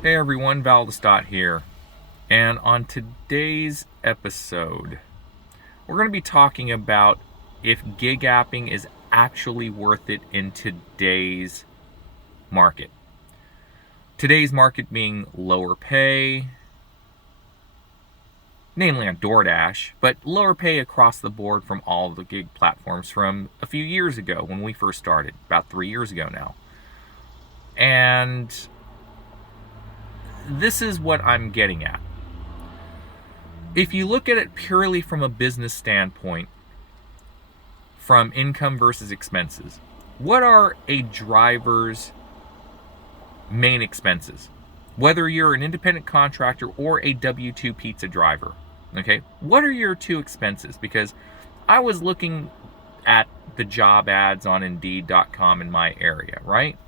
Hey everyone, Valdestot here. And on today's episode, we're going to be talking about if gig apping is actually worth it in today's market. Today's market being lower pay, namely on Doordash, but lower pay across the board from all the gig platforms from a few years ago when we first started, about 3 years ago now. And this is what I'm getting at. If you look at it purely from a business standpoint, from income versus expenses, what are a driver's main expenses? Whether you're an independent contractor or a W-2 pizza driver, okay? What are your two expenses? Because I was looking at the job ads on Indeed.com in my area, right?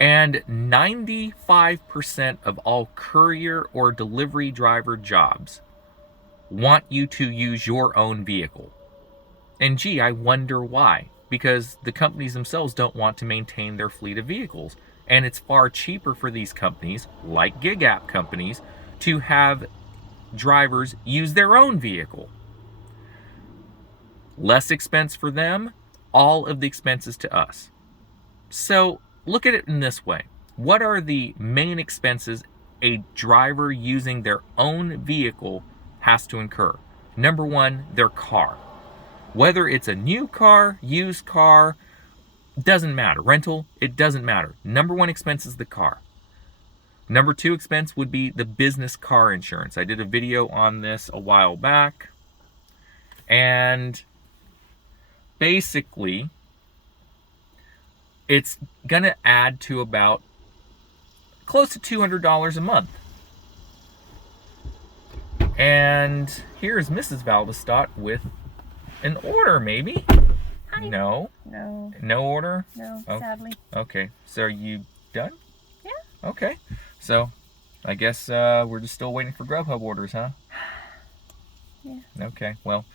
And 95% of all courier or delivery driver jobs want you to use your own vehicle. And gee, I wonder why. Because the companies themselves don't want to maintain their fleet of vehicles. And it's far cheaper for these companies, like gig app companies, to have drivers use their own vehicle. Less expense for them, all of the expenses to us. So look at it in this way. What are the main expenses a driver using their own vehicle has to incur? Number one, their car. Whether it's a new car, used car, doesn't matter. Rental, it doesn't matter. Number one expense is the car. Number two expense would be the business car insurance. I did a video on this a while back. And basically, it's going to add to about close to $200 a month. And here's Mrs. Valdestot with an order, maybe? Hi. No? No. No order? No, Oh, sadly. okay. So are you done? Yeah. Okay. So I guess we're just still waiting for Grubhub orders, huh? Yeah. Okay. Well,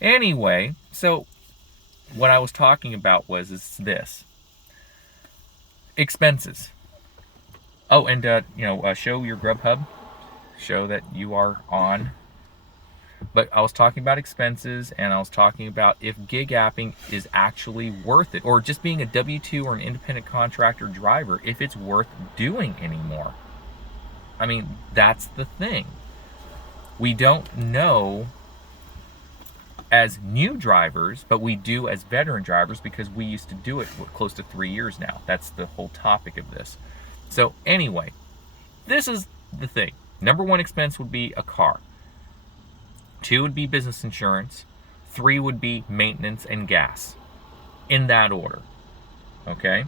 anyway, so what I was talking about is this. Expenses. Oh, and show your Grubhub. Show that you are on. But I was talking about expenses, and I was talking about if gig apping is actually worth it, or just being a W-2 or an independent contractor driver, if it's worth doing anymore. I mean, that's the thing. We don't know as new drivers, but we do as veteran drivers because we used to do it for close to 3 years now. That's the whole topic of this. So anyway, this is the thing. Number one expense would be a car. 2 would be business insurance. 3 would be maintenance and gas. In that order. Okay?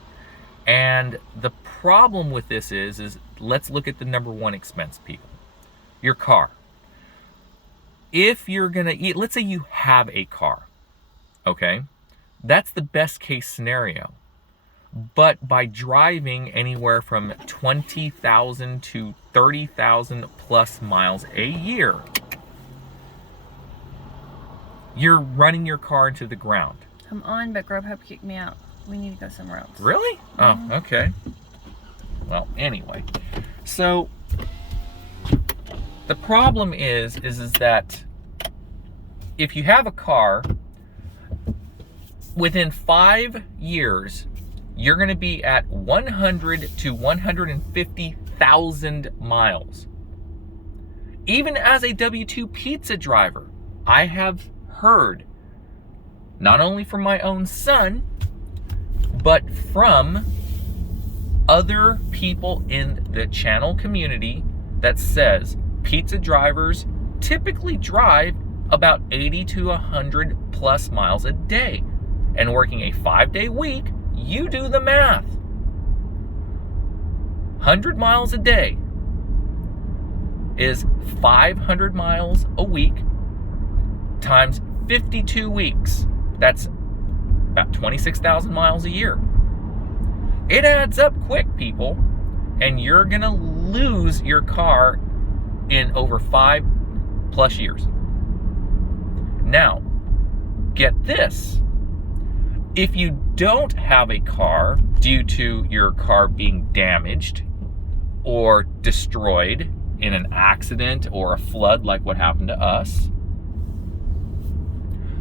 And the problem with this is let's look at the number one expense, people. Your car. If you're going to eat, let's say you have a car, okay? That's the best case scenario. But by driving anywhere from 20,000 to 30,000 plus miles a year, you're running your car into the ground. I'm on, but Grubhub kicked me out. We need to go somewhere else. Really? Oh, okay. Well, anyway. So the problem is that if you have a car, within 5 years, you're going to be at 100 to 150,000 miles. Even as a W-2 pizza driver, I have heard, not only from my own son, but from other people in the channel community that says pizza drivers typically drive about 80 to 100 plus miles a day. And working a 5-day week, you do the math. 100 miles a day is 500 miles a week times 52 weeks. That's about 26,000 miles a year. It adds up quick, people, and you're gonna lose your car in over 5+ years. Now, get this. If you don't have a car due to your car being damaged, or destroyed in an accident or a flood like what happened to us,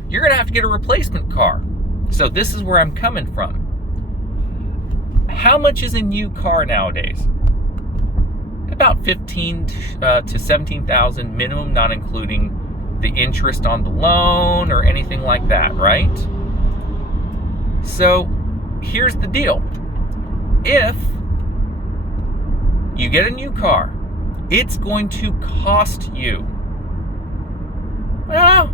you're going to have to get a replacement car. So this is where I'm coming from. How much is a new car nowadays? About 15 to 17,000 minimum, not including the interest on the loan or anything like that, right? So here's the deal. If you get a new car, it's going to cost you, well,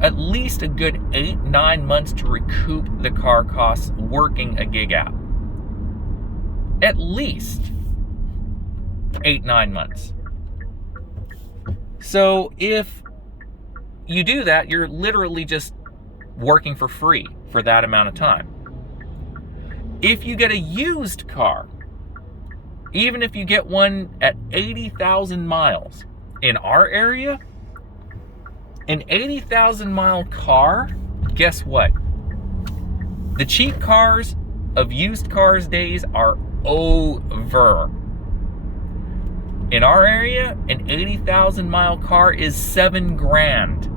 at least a good 8-9 months to recoup the car costs working a gig app. At least 8-9 months. So if you do that, you're literally just working for free for that amount of time. If you get a used car, even if you get one at 80,000 miles, in our area, an 80,000 mile car, guess what? The cheap cars of used cars days are over. In our area, an 80,000 mile car is $7 grand.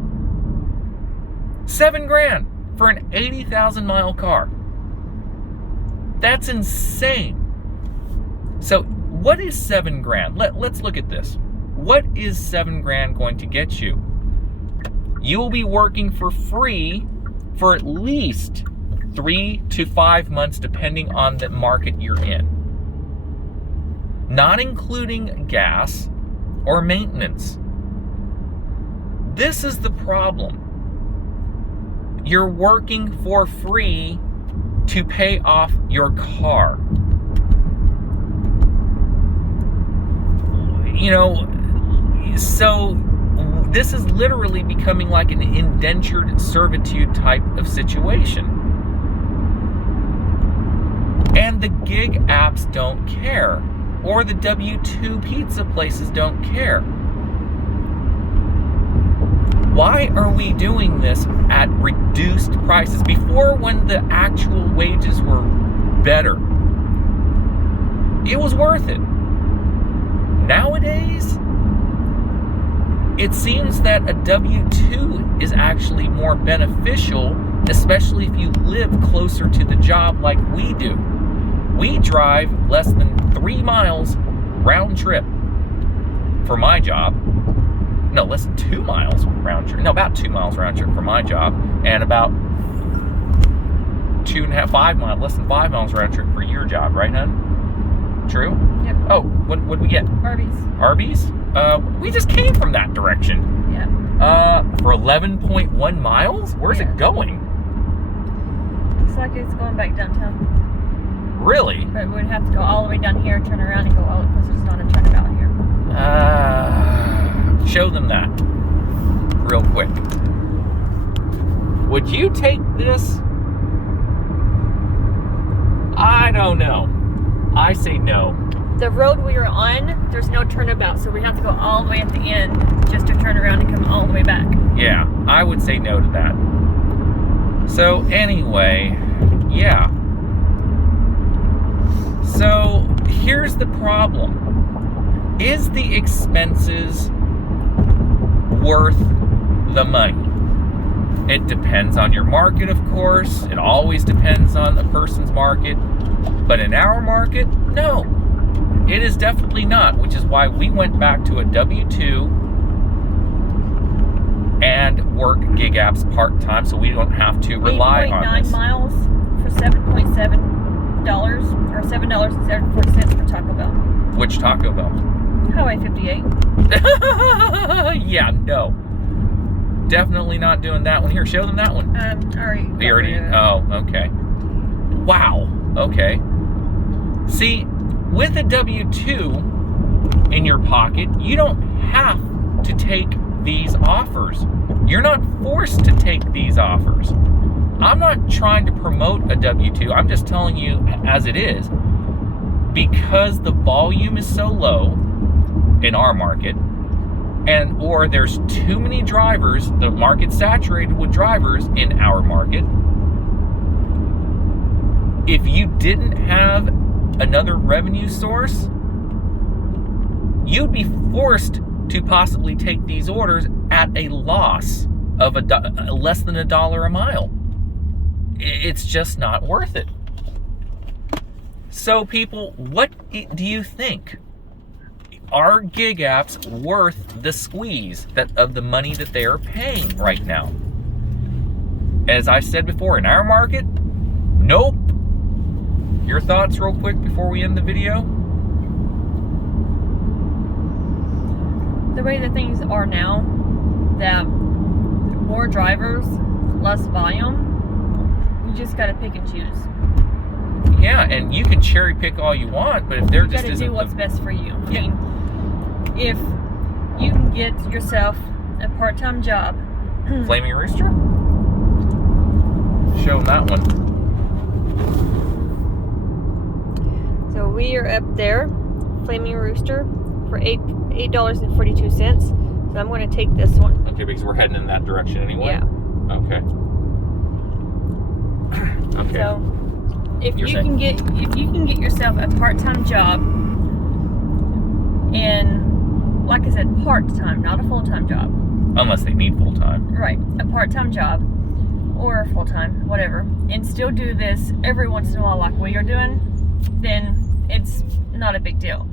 $7 grand for an 80,000 mile car. That's insane. So what is $7 grand? Let's look at this. What is $7 grand going to get you? You will be working for free for at least 3 to 5 months, depending on the market you're in. Not including gas or maintenance. This is the problem. You're working for free to pay off your car. You know, so this is literally becoming like an indentured servitude type of situation. And the gig apps don't care. Or the W2 pizza places don't care. Why are we doing this at reduced prices? Before, when the actual wages were better, it was worth it. Nowadays, it seems that a W2 is actually more beneficial, especially if you live closer to the job like we do. We drive less than 3 miles round trip for my job. No, less than 2 miles round trip. No, about 2 miles round trip for my job, and about 5 miles, less than 5 miles round trip for your job, right, hon? True? Yep. Oh, what did we get? Arby's. Arby's? We just came from that direction. Yeah. For 11.1 miles? Where's it going? Looks like it's going back downtown. Really? But we would have to go all the way down here, turn around, and go out because there's not a turnabout here. Show them that real quick. Would you take this? I don't know. I say no. The road we were on, there's no turnabout, so we have to go all the way at the end just to turn around and come all the way back. Yeah, I would say no to that. So anyway, yeah. So here's the problem. Is the expenses worth the money? It depends on your market, of course. It always depends on a person's market. But in our market, no. It is definitely not, which is why we went back to a W-2 and work gig apps part-time so we don't have to rely on this. 8.9 miles for $7.7 or $7.74 for Taco Bell. Which Taco Bell? Highway 58. Yeah, no. Definitely not doing that one. Here, show them that one. Alright. You already? Oh, okay. Wow. Okay. See, with a W-2 in your pocket, you don't have to take these offers. You're not forced to take these offers. I'm not trying to promote a W-2. I'm just telling you as it is. Because the volume is so low in our market, or there's too many drivers, the market's saturated with drivers in our market. If you didn't have another revenue source, you'd be forced to possibly take these orders at a loss of less than $1 a mile. It's just not worth it. So people, what do you think? Are gig apps worth the squeeze of the money that they are paying right now? As I've said before, in our market, nope. Your thoughts real quick before we end the video? The way that things are now, that more drivers, less volume, you just gotta pick and choose. Yeah, and you can cherry pick all you want, but if there just isn't, you gotta do what's best for you. I mean, if you can get yourself a part-time job. Flaming Rooster? Show that one. So we are up there, Flaming Rooster, for $8.42. So I'm going to take this one. Okay, because we're heading in that direction anyway. Yeah. Okay. Okay. So if you can get yourself a part-time job, and like I said, part-time, not a full-time job. Unless they need full-time. Right, a part-time job or a full-time, whatever, and still do this every once in a while like we are doing, then it's not a big deal.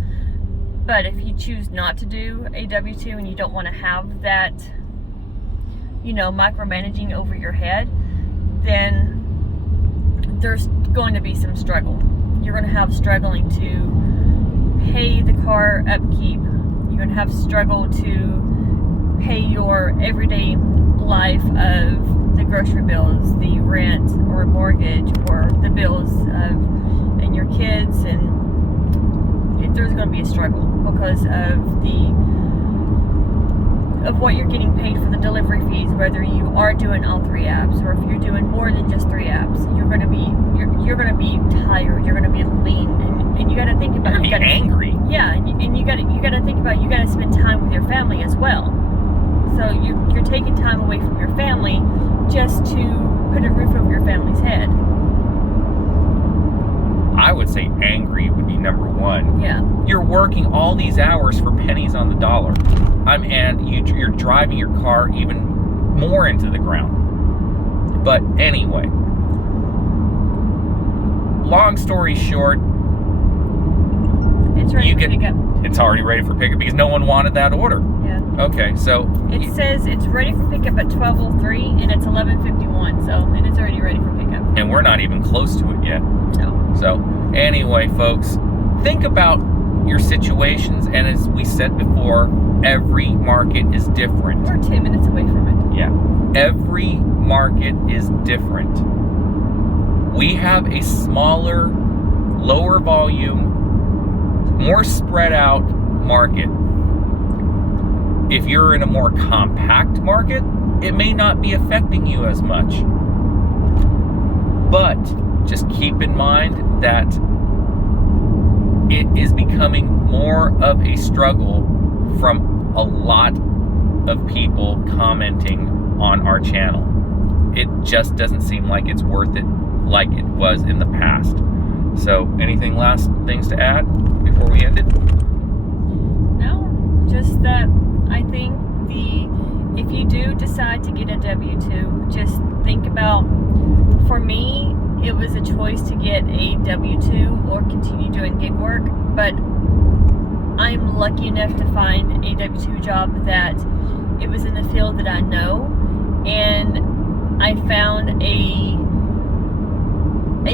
But if you choose not to do a W-2 and you don't want to have that, micromanaging over your head, then there's going to be some struggle. You're going to have struggling to pay the car upkeep. You're going to have struggle to pay your everyday life of the grocery bills, the rent or mortgage, or the bills and your kids, and there's going to be a struggle because of what you're getting paid for the delivery fees, whether you are doing all 3 apps or if you're doing more than just 3 apps. You're going to be tired, you're going to be lean, and you got to think about you're going to be angry. Yeah, and you got to think about, you got to spend time with your family as well. So you're taking time away from your family just to put a roof over your family's head. I would say angry would be number one. Yeah. You're working all these hours for pennies on the dollar. And you're driving your car even more into the ground. But anyway, long story short, it's ready for pickup. It's already ready for pickup because no one wanted that order. Yeah. Okay, so it says it's ready for pickup at 12:03 and it's 11:51, and it's already ready for pickup. And we're not even close to it yet. No. So anyway, folks, think about your situations, and as we said before, every market is different. We're 10 minutes away from it. Yeah. Every market is different. We have a smaller, lower volume, more spread out market. If you're in a more compact market, it may not be affecting you as much. But just keep in mind that it is becoming more of a struggle from a lot of people commenting on our channel. It just doesn't seem like it's worth it like it was in the past. So, anything last things to add before we end it? No, just that I think if you do decide to get a W-2, just think about, for me, it was a choice to get a W-2 or continue doing gig work, but I'm lucky enough to find a W-2 job that it was in the field that I know, and I found a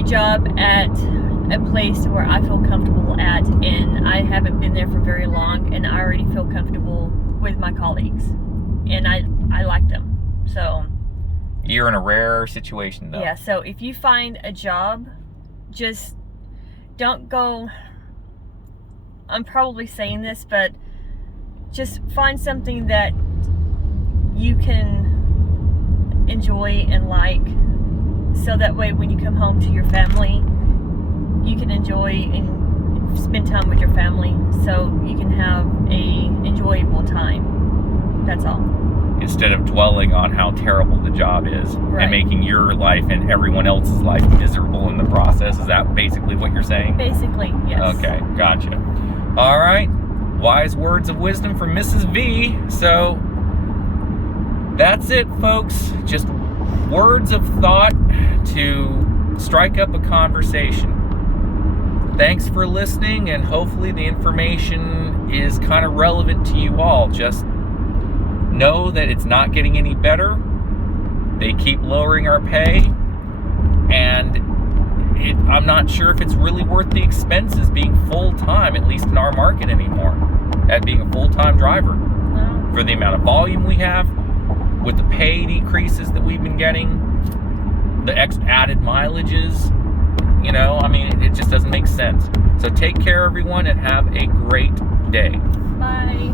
job at a place where I feel comfortable at, and I haven't been there for very long, and I already feel comfortable with my colleagues, and I like them. So you're in a rare situation, though. Yeah, so if you find a job, just don't go, I'm probably saying this, but just find something that you can enjoy and like, so that way when you come home to your family, you can enjoy and spend time with your family, so you can have a enjoyable time. That's all. Instead of dwelling on how terrible the job is, right, and making your life and everyone else's life miserable in the process. Is that basically what you're saying? Basically, yes. Okay, gotcha. All right. wise words of wisdom from Mrs. V. So that's it, folks. Just words of thought to strike up a conversation. Thanks for listening, and hopefully the information is kind of relevant to you all. Just know that it's not getting any better. They keep lowering our pay, and I'm not sure if it's really worth the expenses being full-time, at least in our market anymore, at being a full-time driver. No. For the amount of volume we have, with the pay decreases that we've been getting, the added mileages, you know, I mean, it just doesn't make sense. So take care, everyone, and have a great day. Bye.